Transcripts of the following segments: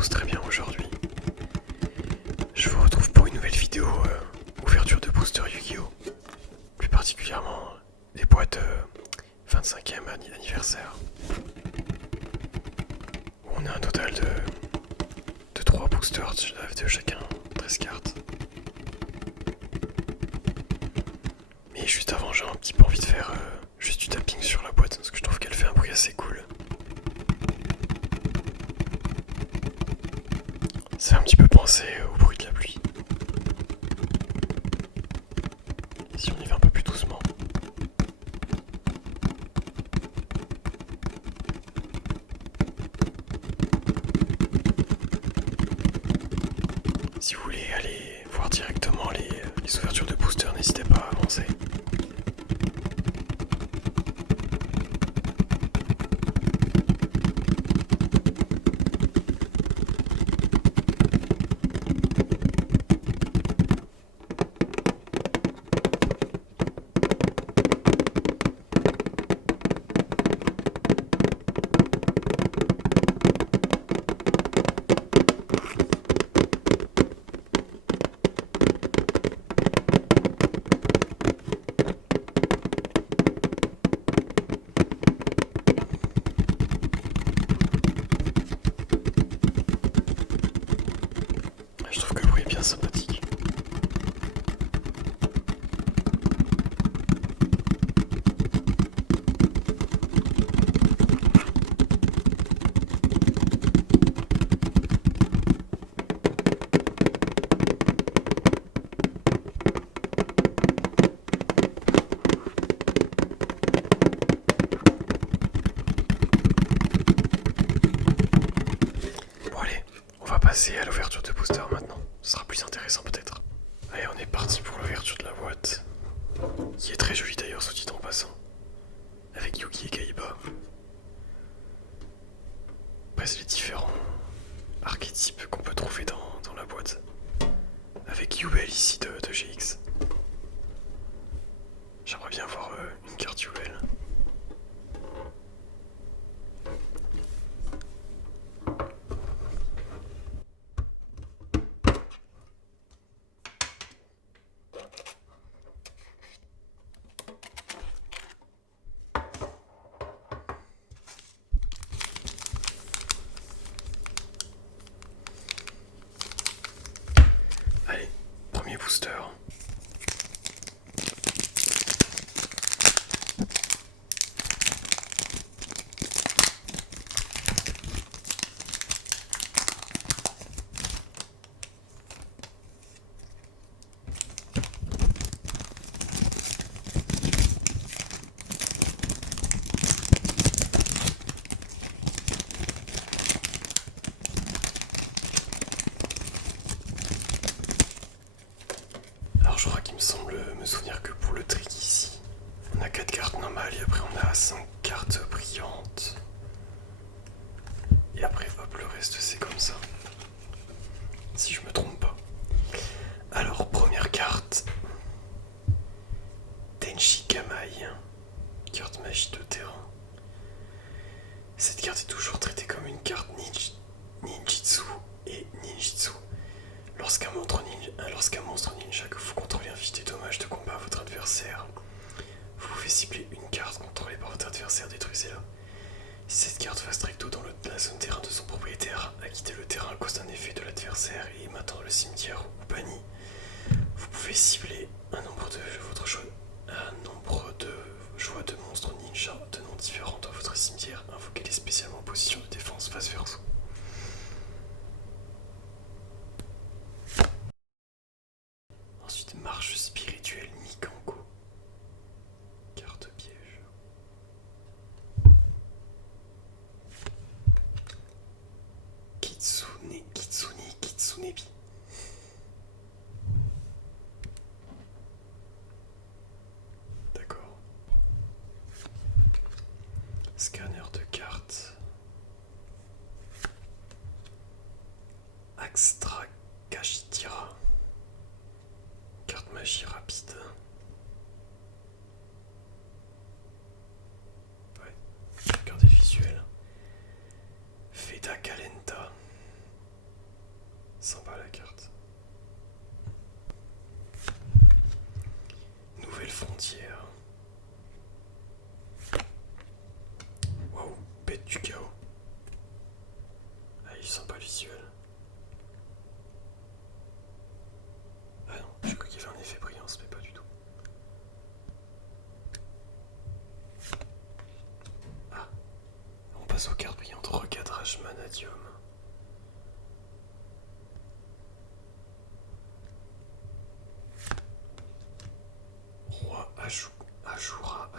tous très bien aujourd'hui. Je vous retrouve pour une nouvelle vidéo ouverture de booster Yu-Gi-Oh! Plus particulièrement des boîtes 25e anniversaire. Où on a un total de 3 boosters de chacun, 13 cartes. Mais juste avant, j'ai un petit peu envie de faire juste du tapping sur la boîte parce que je trouve qu'elle fait un bruit assez cool. Ça fait un petit peu penser au bruit de la pluie. Et si on y va un peu plus doucement. Si vous voulez aller voir directement les ouvertures de booster, n'hésitez pas à avancer. Je trouve que le bruit est bien sympathique. Bon allez, on va passer à l'ouverture de booster maintenant. Ce sera plus intéressant peut-être. Allez, on est parti pour l'ouverture de la boîte. Qui est très jolie d'ailleurs, soit dit en passant. Avec Yugi et Kaiba. Après, c'est les différents archétypes qu'on peut trouver dans la boîte. Avec Yubel ici de GX. J'aimerais bien avoir une carte Yubel. Allez, premier booster. Alors je crois qu'il me semble me souvenir que pour le trick ici, on a 4 cartes normales et après on a 5 cartes brillantes. Et après hop, le reste c'est comme ça. Si je me trompe pas. Alors première carte. Tenshi Kamai. Carte magie de terrain. Cette carte est toujours traitée comme une carte ninjitsu et ninjitsu. Lorsqu'un monstre ninja que vous contrôlez inflige des dommages de combat à votre adversaire, vous pouvez cibler une carte contrôlée par votre adversaire, détruisez-la. Si cette carte face recto dans la zone terrain de son propriétaire a quitté le terrain à cause d'un effet de l'adversaire et est maintenant dans le cimetière ou banni, vous pouvez cibler un nombre de choix de monstres ninja de noms différents dans votre cimetière, invoquez-les spécialement en position de défense face verso. Ensuite, marche spirituelle Mikanko. Carte piège. Kitsunebi. frontière. Waouh, bête du chaos. Ah, il sent pas le visuel. Ah non, j'ai cru qu'il y avait un effet brillance, mais pas du tout. Ah, on passe aux cartes brillantes. Recadrage Manadium. Roi Ashura.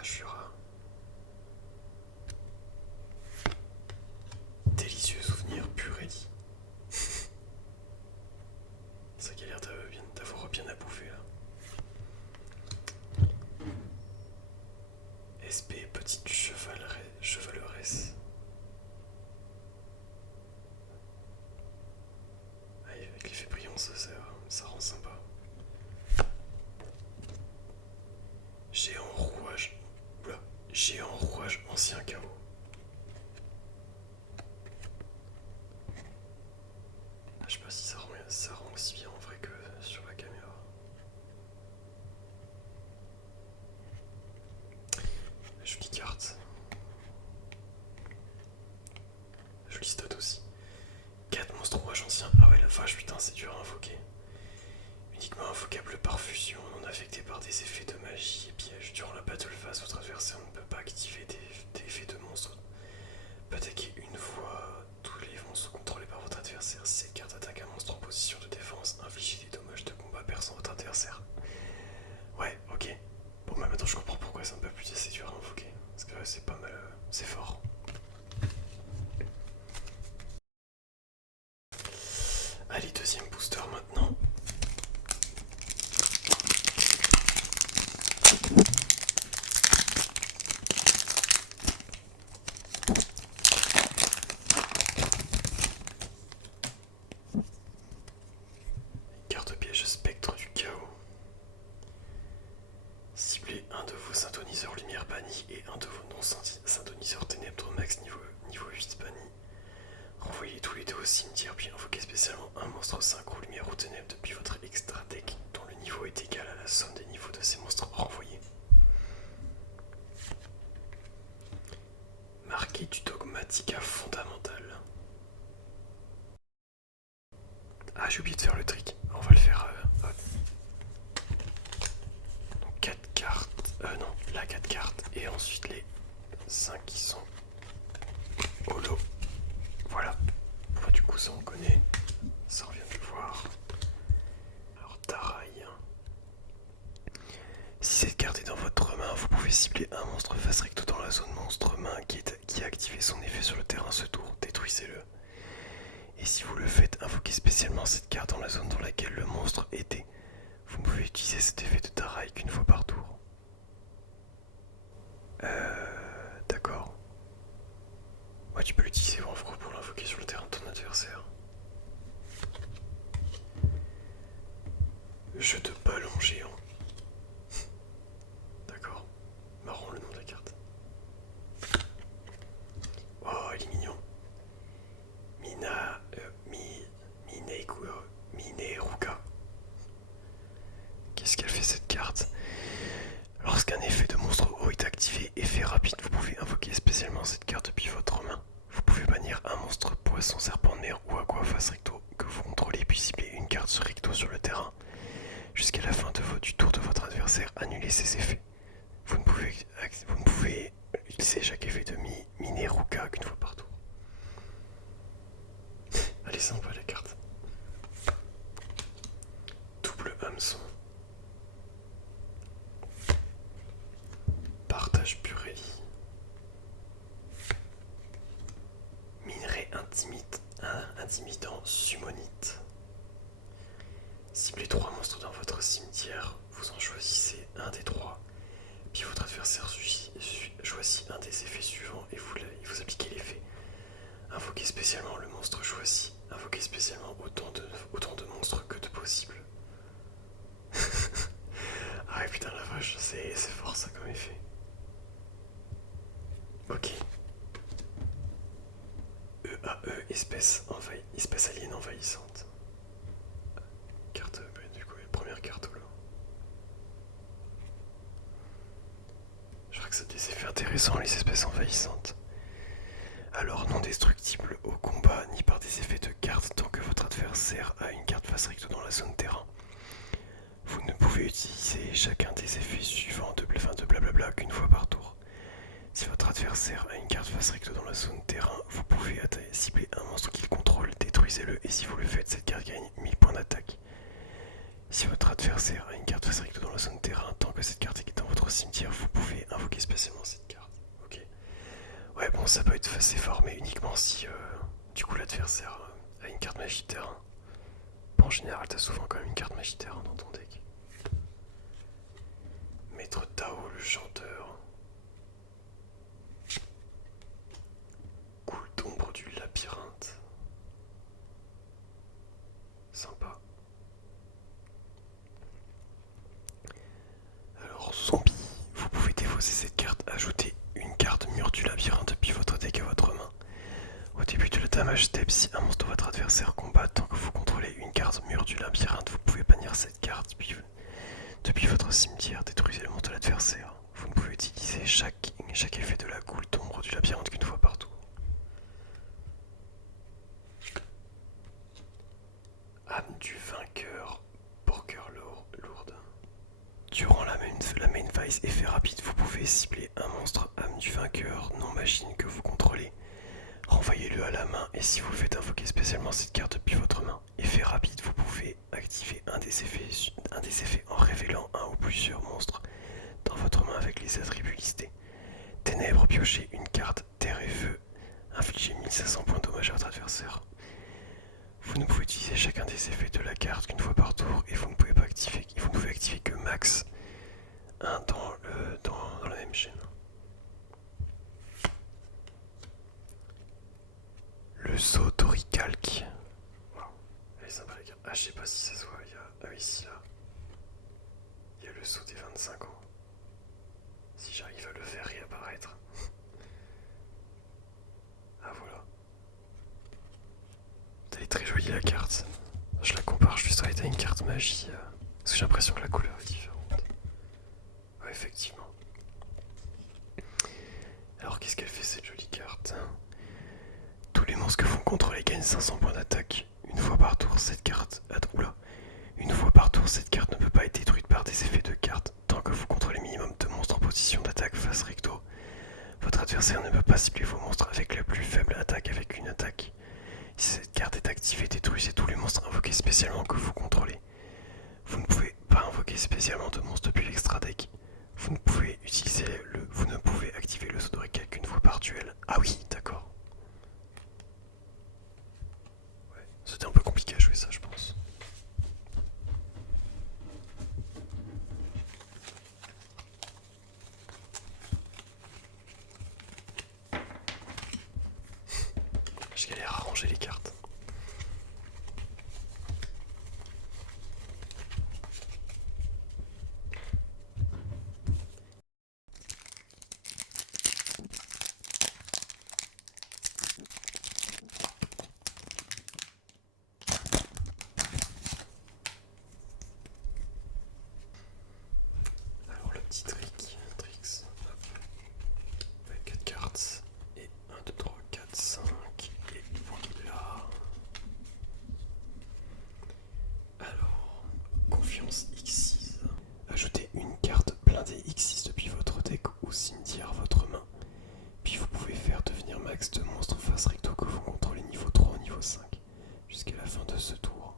Délicieux souvenir pur et dit. C'est ça qui a l'air d'avoir bien à bouffer là. SP petite chevaleresse. Ah, avec l'effet brillant ça rend sympa. Géant rouage. Oula. Géant rouage ancien chaos. Ah, je sais pas si ça rend aussi bien en vrai que sur la caméra. Jolie carte. Jolie stat aussi. 4 monstres rouages anciens. Ah ouais la vache putain c'est dur à invoquer. Uniquement invocable par fusion, non affecté par des effets de magie et pièges. Durant la battle phase, votre adversaire ne peut pas activer des effets de monstres. Peut attaquer une fois tous les monstres contrôlés par votre adversaire. Si cette carte attaque un monstre en position de défense, infligez des dommages de combat perçant votre adversaire. Ouais, ok. Bon bah maintenant je comprends pourquoi c'est un peu plus assez dur à invoquer. Parce que c'est pas mal, c'est fort. Allez, deuxième booster maintenant. Carte piège spectre du chaos. Ciblez un de vos synthoniseurs lumière bannis et un de vos non-synthoniseurs ténèbres max niveau 8 bannis. Renvoyez tous les deux au cimetière, puis invoquez spécialement un monstre synchro lumière ou ténèbres depuis votre extra deck dont le niveau est égal à la somme des niveaux de ces monstres renvoyés. Marquez du dogmatica fondamental. Ah, j'ai oublié de faire le trick. On va le faire. Hop. Donc 4 cartes. Non, la 4 cartes. Et ensuite les 5 qui sont holo. Voilà. Enfin, du coup, ça on connaît. Ça revient de le voir. Alors, Taraï. Si cette carte est dans votre main, vous pouvez cibler un monstre face recto dans la zone monstre main qui a activé son effet sur le terrain ce tour. Détruisez-le. Et si vous le faites, invoquez spécialement cette carte dans la zone dans laquelle le monstre était. Vous ne pouvez utiliser cet effet de Taraï qu'une fois par tour. D'accord. Ouais, tu peux l'utiliser en gros pour l'invoquer sur le terrain de ton adversaire. Jeu de ballon géant. D'accord. Marrant le nom de la carte. Oh, il est mignon. Mineruka. Qu'est-ce qu'elle fait cette carte? Lorsqu'un effet de monstre haut est activé, effet rapide, vous pouvez invoquer spécialement cette carte depuis votre main. Vous pouvez bannir un monstre poisson, serpent de mer ou aqua face recto que vous contrôlez puis cibler une carte sur recto sur le terrain. Jusqu'à la fin du tour de votre adversaire, annulez ces effets. Vous ne pouvez utiliser chaque effet de Mineruka qu'une fois par tour. Elle est sympa la carte. Double hameçon. Partage pur et vie. Minerai intimidant summonite. Ciblez 3 monstres dans votre cimetière, vous en choisissez un des 3, puis votre adversaire choisit un des effets suivants et vous appliquez l'effet. Invoquez spécialement le monstre choisi. Invoquez spécialement autant de monstres que de possible. Ah ouais, putain la vache, c'est fort ça comme effet. Ok. EAE, espèce alien envahissante. Carte, du coup, première carte là. ça a des effets intéressants, les espèces envahissantes. Alors non destructible au combat ni par des effets de carte tant que votre adversaire a une carte face recto dans la zone terrain. Vous ne pouvez utiliser chacun des effets suivants de blablabla qu'une fois par tour. Si votre adversaire a une carte face recto dans la zone terrain, vous pouvez cibler un monstre qu'il contrôle, détruisez-le et si vous le faites, cette carte gagne 1000 points d'attaque. Si votre adversaire a une carte face recto dans la zone terrain, tant que cette carte est dans votre cimetière, vous pouvez invoquer spécialement cette carte. Ok. Ouais, bon, ça peut être assez fort, mais uniquement si du coup l'adversaire a une carte magie terrain. Bon, en général, t'as souvent quand même une carte magie terrain dans ton deck. Maître Tao, le chanteur. Coule d'ombre du labyrinthe. Sympa. Alors, zombie, vous pouvez défausser cette carte, ajouter une carte mur du labyrinthe depuis votre deck à votre main. Au début de la damage step, si un monstre de votre adversaire combat, tant que vous contrôlez une carte mur du labyrinthe, vous pouvez bannir cette carte depuis votre cimetière, détruisez le monstre de l'adversaire. Vous ne pouvez utiliser chaque effet de la goule d'ombre du labyrinthe qu'une fois par tour. Âme du vainqueur, porqueur lourde. Durant la main phase effet rapide, vous pouvez cibler un monstre âme du vainqueur non machine que vous contrôlez. Renvoyez-le à la main et si vous le faites invoquer spécialement cette carte depuis votre main. Effet rapide, vous pouvez activer un des effets en révélant un ou plusieurs monstres dans votre main avec les attributs listés. Ténèbres, piochez une carte terre et feu. Infligez 1500 points de dommage à votre adversaire. Vous ne pouvez utiliser chacun des effets de la carte qu'une fois par tour et vous ne pouvez activer que max 1 dans la même chaîne. Le saut d'Oricalque. Wow. Elle est sympa les gars. Ah, je sais pas si ça se voit. Ah oui, ici là. Il y a le saut des 25 ans. Si j'arrive à le faire réapparaître. Ah voilà. Elle est très jolie la carte. Je la compare juste avec une carte magie. Parce que j'ai l'impression que la couleur est différente. Ouais, effectivement. Alors qu'est-ce qu'elle fait cette jolie carte? Tous les monstres que vous contrôlez gagnent 500 points d'attaque. Une fois par tour, cette carte... Une fois par tour, cette carte ne peut pas être détruite par des effets de carte. Tant que vous contrôlez minimum de monstres en position d'attaque face recto, votre adversaire ne peut pas cibler vos monstres avec la plus faible attaque avec une attaque. Si cette carte est activée, détruisez tous les monstres invoqués spécialement que vous contrôlez. Vous ne pouvez pas invoquer spécialement de monstres depuis l'extra deck. Vous ne pouvez activer le saut d'Orical qu'une fois par duel. Ah oui, d'accord. Ouais, c'était un peu compliqué à jouer ça, je pense. Je galère à ranger les cartes. Alors le petit tricks, hop. Avec 4 cartes. Et 1, 2, 3, 4, 5. Et voilà. Alors, confiance X6. Ajoutez une carte blindée X6 depuis votre deck ou cimetière votre main. Puis vous pouvez faire devenir max de monstres face recto que vous contrôlez niveau 3 ou niveau 5. Jusqu'à la fin de ce tour.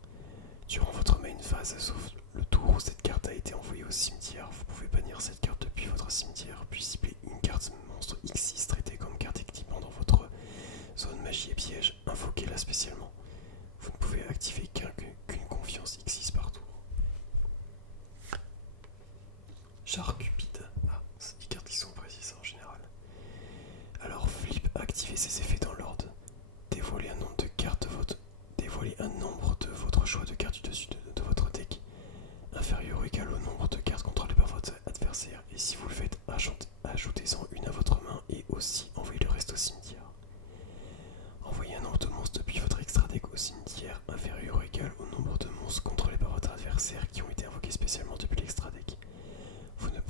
Durant votre main phase, sauf le tour où cette carte a été envoyée au cimetière, vous pouvez bannir cette carte depuis votre cimetière, puis cibler une carte monstre X6 traitée comme carte équipement dans votre zone magie et piège, invoquez-la spécialement. Vous ne pouvez activer qu'une confiance X6 par tour. Char Cupide. Ah, c'est des cartes qui sont précises en général. Alors flip, activez ces effets dans l'ordre. Dévoilez un nombre de cartes dévoilez un nombre de votre choix de cartes du dessus de votre deck inférieur ou égal au nombre de cartes contrôlées par votre adversaire. Et si vous le faites, ajoutez-en une à votre main et aussi envoyez le reste au cimetière. Envoyez un nombre de monstres depuis votre extra deck au cimetière inférieur ou égal au nombre de monstres contrôlés par votre adversaire qui ont été invoqués spécialement depuis l'extra deck. Vous ne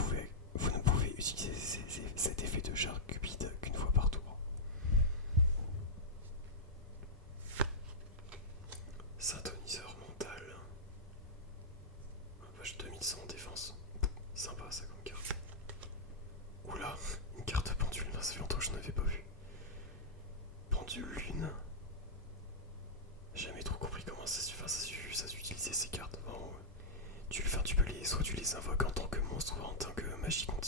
pouvez utiliser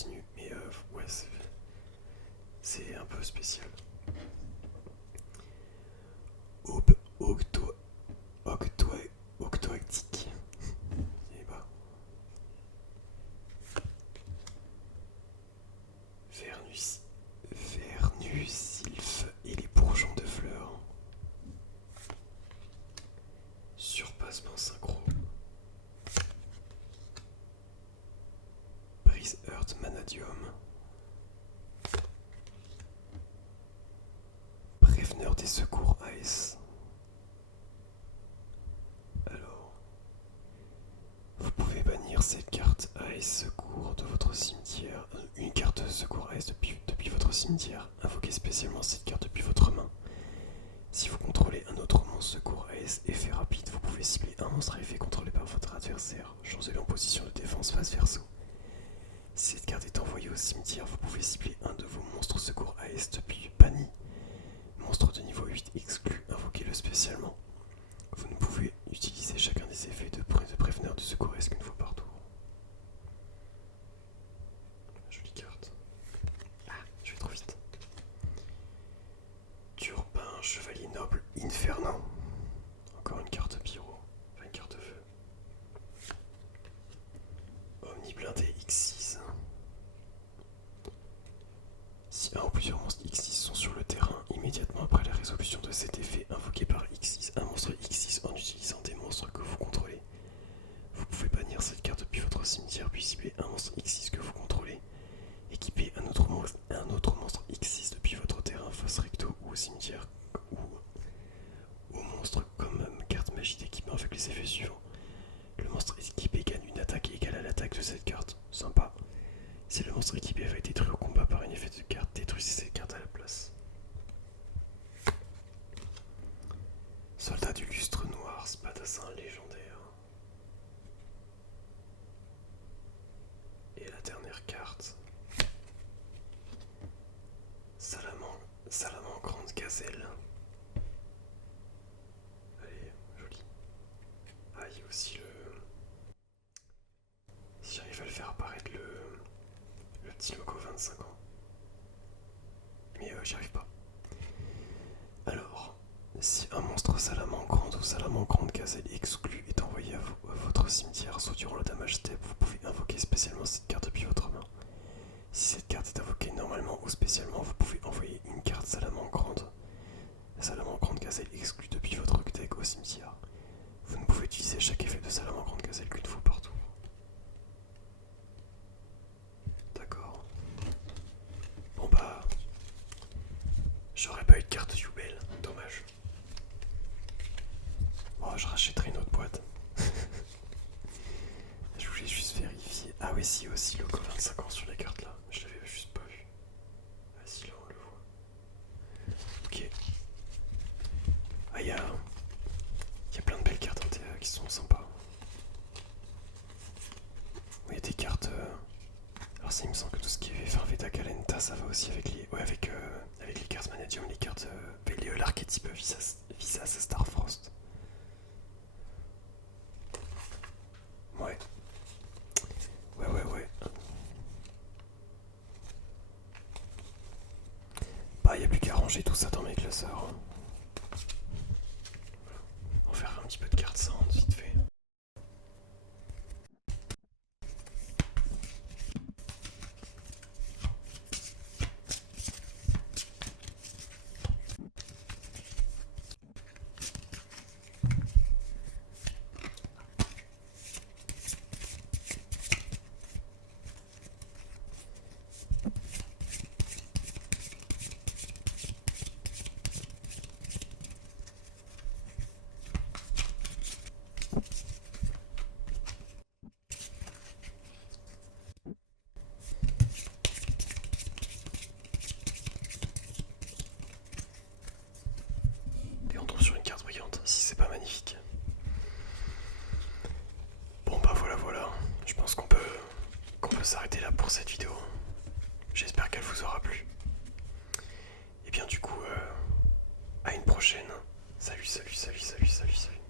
continue. Mais ouais, c'est un peu spécial. Aube, octoactique. Et bah. Vernusylphe et les bourgeons de fleurs. Surpassement synchro. Brise Earth Manadium. Préveneur des secours AS. Alors, vous pouvez bannir cette carte AS secours de votre cimetière. Une carte de secours AS depuis votre cimetière. Invoquez spécialement cette carte depuis votre main. Si vous contrôlez un autre monstre secours AS effet rapide, vous pouvez cibler un monstre à effet contrôlé par votre adversaire. Changez-le en position de défense face verso. Si cette carte est envoyée au cimetière, vous pouvez cibler un de vos monstres secours AS depuis banni. Monstre de niveau 8 exclu, invoquez-le spécialement. Vous ne pouvez utiliser chacun des effets de préveneur de secours AS qu'une fois par tour. Jolie carte. Ah, je vais trop vite. Turbin, chevalier noble, Inferno. Encore une carte pyro, enfin une carte feu. Omni blindé X6. Si un ou plusieurs monstres X6 sont sur le terrain, immédiatement après la résolution de cet effet invoqué par X6, un monstre X6 en utilisant des monstres que vous contrôlez. Vous pouvez bannir cette carte depuis votre cimetière, puis cibler un monstre X6 que vous contrôlez. Équiper un autre monstre X6 depuis votre terrain face recto ou au cimetière ou au monstre comme carte magie d'équipement avec les effets suivants. Le monstre équipé gagne une attaque égale à l'attaque de cette carte. Sympa. Si le monstre équipé avait été détruit au combat par un effet de carte, détruisez cette carte à la place. Soldat du lustre noir, spadassin légendaire. Et la dernière carte. Salamandre grande gazelle. Allez, joli. Ah, il y a aussi le... Si j'arrive à le faire apparaître le petit logo 25 ans. Mais j'y arrive pas. Alors, si un monstre salamandre grande ou salamandre grande gazelle exclu est envoyé à votre cimetière, soit durant le damage step, vous pouvez invoquer spécialement cette carte depuis votre main. Si cette carte est invoquée normalement ou spécialement, vous pouvez envoyer une carte salamandre grande gazelle exclue depuis votre deck au cimetière. Vous ne pouvez utiliser chaque effet de salamandre grande gazelle qu'une fois par tour. D'accord. Bon bah... J'aurais pas eu de carte Yubel, dommage. Bon, je rachèterai une autre boîte. Je voulais juste vérifier. Ah oui, si, aussi logo 25 ans sur la carte là. Je l'avais juste pas vu. Ah si, là on le voit. Ok. Ah, il y a plein de belles cartes en TA qui sont sympas. Il y a des cartes... Alors ça, il me semble que tout ce qui est Veta Calenta, ça va aussi avec les... Ouais, avec les cartes Manadium, les cartes... l'archétype Visas Starfrost. Ouais. Ouais. Bah, y a plus qu'à ranger tout ça dans mes classeurs. On va faire un petit peu de cartes sound vite fait. Et on tombe sur une carte brillante, si c'est pas magnifique. Bon bah voilà. Je pense qu'on peut s'arrêter là pour cette vidéo. J'espère qu'elle vous aura plu. Et bien du coup, à une prochaine. Salut.